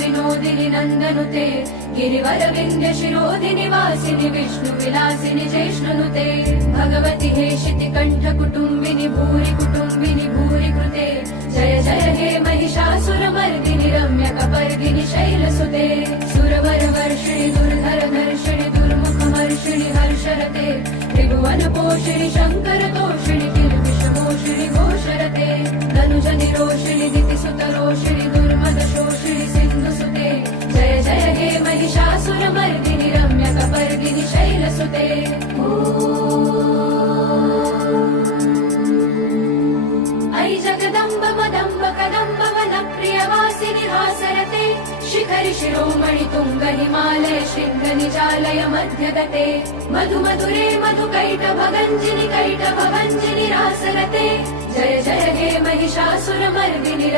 विनोदिनि नन्दनुते गिरिवर विन्ध्य शिरोधिनि वासिनि विष्णु विलासिनि जैष्णुनुते भगवति हेशिति कण्ठ कुटुम्बिनि भूरि कृते जय जय हे महिषासुरमर्दिनि रम्य कपर्दिनि शैलसुते सुरवर वर्षिणि दुर्धर धर्षिणि दुर्मुख हर्षिणि हर्षरते त्रिभुवन पोषिणि शङ्कर तोषिणि किल्बिषमोषिणि घोषरते धनुज निरोषिणि दितिसुत रोषिणि दुर्मद शोषिणि सिन्धुसुते जय जय हे महिषासुरमर्दिनि रम्य कपर्दिनि शैलसुते ऐ जगदम्ब मदम्ब कदम्ब वनप्रियवासिनि हासरते शिखरि शिरोमणि तुङ्ग हिमालय शृङ्ग निजालय मध्यगते मधु मधुरे मधुकैटभगञ्जिनि रासरते जय जय हे महिषासुरमर्दिनि